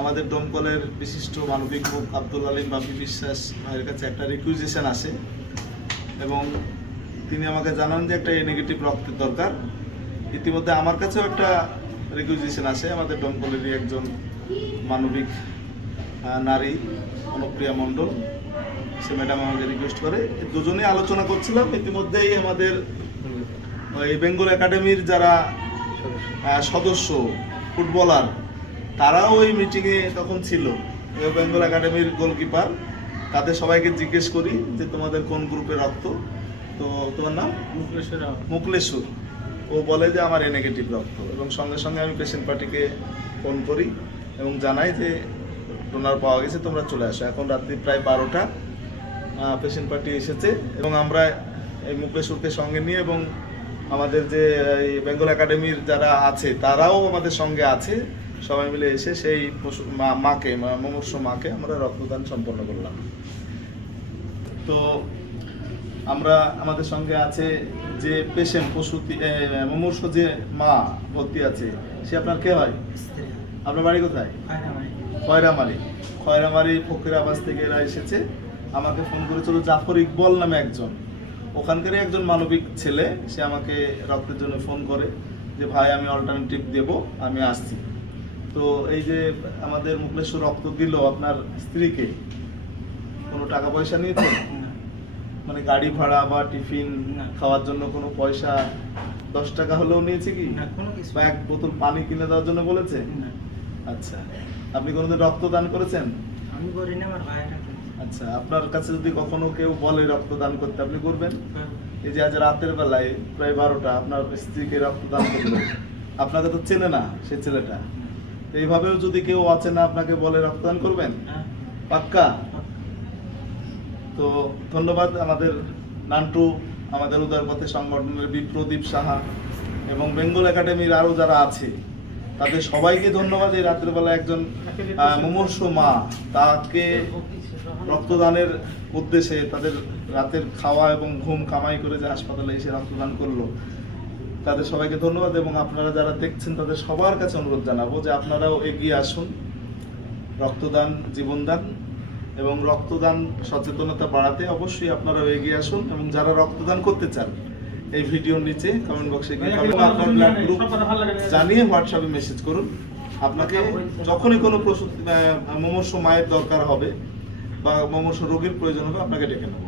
আমাদের দমকলের বিশিষ্ট মানবিক মুখ আব্দুল আলিম বাপি বিশ্বাস ভাইয়ের কাছে একটা রিকুইজিশন আসে এবং তিনি আমাকে জানান যে একটা এ নেগেটিভ রক্তের দরকার। ইতিমধ্যে আমার কাছেও একটা রিকুইজিশন আসে আমাদের দমকলেরই একজন মানবিক নারী অনুপ্রিয়া মণ্ডল, সে ম্যাডাম আমাকে রিকোয়েস্ট করে। দুজনেই আলোচনা করছিলাম, ইতিমধ্যেই আমাদের এই বেঙ্গল একাডেমির যারা সদস্য ফুটবলার তারাও ওই মিটিংয়ে তখন ছিল। বেঙ্গল একাডেমির গোলকিপার, তাদের সবাইকে জিজ্ঞেস করি যে তোমাদের কোন গ্রুপে রক্ত, তো তোমার নাম মুকলেশ্বর। ও বলে যে আমার এ নেগেটিভ রক্ত, এবং সঙ্গে সঙ্গে আমি পেশেন্ট পার্টিকে ফোন করি এবং জানাই যে ডোনার পাওয়া গেছে, তোমরা চলে আসো। এখন রাত্রি প্রায় 12টা, পেশেন্ট পার্টি এসেছে এবং আমরা এই মুকলেশ্বরকে সঙ্গে নিয়ে এবং আমাদের যে বেঙ্গল একাডেমির যারা আছে তারাও আমাদের সঙ্গে আছে, সবাই মিলে এসে সেই মাকে মুমূর্ষ মাকে আমরা রক্তদান সম্পন্ন করলাম। তো আমরা আমাদের সঙ্গে আছে যে পেশেন্ট প্রসূতি মুমূর্ষ যে মা ভর্তি আছে, সে আপনার কে হয়? আপনার বাড়ি কোথায়? খয়রামারি ফকির আবাস থেকে এরা এসেছে। আমাকে ফোন করেছিল জাফর ইকবল নামে একজন, ওখানকারই একজন মানবিক ছেলে, সে আমাকে রক্তের জন্য ফোন করে যে ভাই আমি অল্টারনেটিভ দেব, আমি আসছি। তো এই যে আমাদের মুকলেশ্বর রক্ত দিল আপনার স্ত্রীকে, কোনো টাকা পয়সা নিয়েছে? মানে গাড়ি ভাড়া বা টিফিন খাওয়ার জন্য কোনো পয়সা 10 টাকা হলেও নিয়েছে কি? বা এক বোতল পানি কিনে দেওয়ার জন্য বলেছে? আচ্ছা, আপনি কোনোদিন রক্তদান করেছেন? আমি করি না, আমার ভাইরা। আচ্ছা, আপনার কাছে যদি কখনো কেউ বলে রক্তদান করতে, আপনি করবেন? এই যে আজ রাতের বেলায় প্রায় 12টা আপনার স্ত্রীকে রক্তদান করলো, আপনাকে তো চেনে না সে ছেলেটা, এইভাবেও যদি কেউ অচেনা আপনাকে বলে রক্তদান করবেন? পাক্কা? তো ধন্যবাদ আমাদের নান্টু, আমাদের উদারপথে সংগঠনের প্রদীপ সাহা এবং বেঙ্গল একাডেমির আরও যারা আছে তাদের সবাইকে ধন্যবাদ। এই রাতের বেলা একজন মুমূর্ষ মা, তাকে রক্তদানের উদ্দেশ্যে তাদের রাতের খাওয়া এবং ঘুম কামাই করে যে হাসপাতালে এসে রক্তদান করলো, তাদের সবাইকে ধন্যবাদ। এবং আপনারা যারা দেখছেন তাদের সবার কাছে অনুরোধ জানাবো যে আপনারাও এগিয়ে আসুন, রক্তদান জীবনদান, এবং রক্তদান সচেতনতা বাড়াতে অবশ্যই আপনারাও এগিয়ে আসুন। এবং যারা রক্তদান করতে চান এই ভিডিওর নিচে কমেন্ট বক্সে গিয়ে আপনার ব্লাড গ্রুপ জানিয়ে হোয়াটসঅ্যাপে মেসেজ করুন। আপনাকে যখনই কোনো মুমূর্ষ মায়ের দরকার হবে বা মুমূর্ষ রোগীর প্রয়োজন হবে, আপনাকে ডেকে নেব।